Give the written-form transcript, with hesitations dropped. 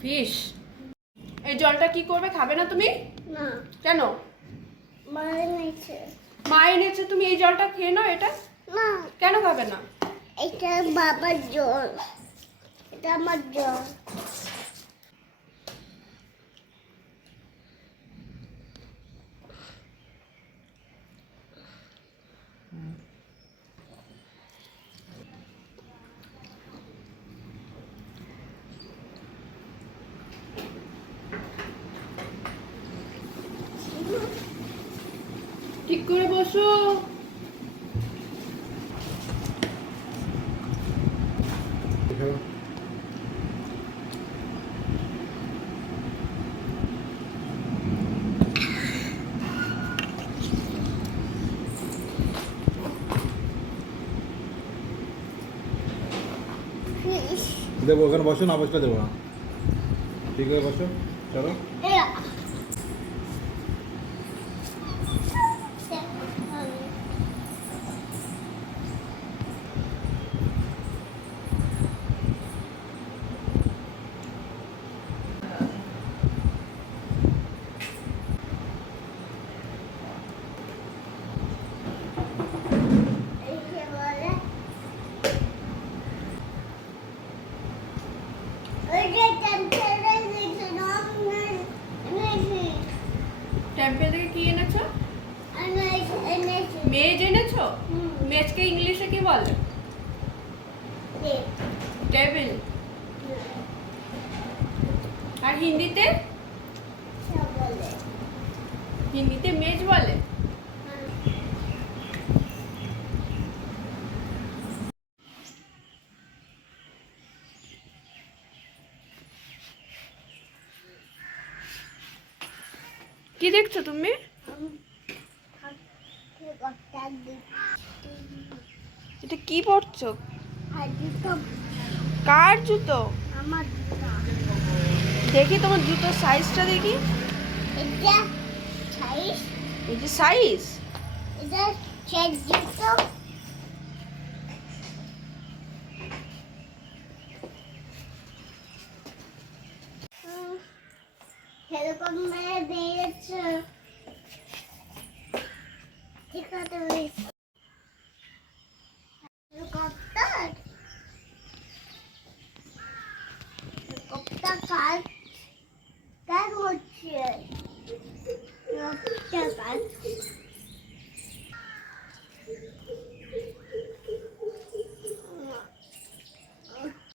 Fish. এই জলটা কি করবে, খাবে না তুমি? না, কেন? মা এনেছে। মা এনেছে, তুমি এই জলটা খেয়ে নাও। এটা না, কেন খাবে না? এটা বাবার জল, এটা আমার জল। ঠিক করে বসো। ফিশ। দেবো, ওখানে বসো, না বসলে দেবো না। ঠিক আছে, বসো, চলো। টেম্পল থেকে কি এনেছো? মেজ এনেছো? মেজকে ইংলিশে কি বলে? টেবিল। আর হিন্দিতে? হিন্দিতে মেজ বলে। কি দেখছো তুমি? এটা কি পড়ছো? কার জুতো? আমার দেখি তোমার জুতোর সাইজটা দেখি। এটা সাইজ, এই যে সাইজ। এটা চেক জুতো। এরকম মেয়ে দিয়েছে, ঠিক আছে।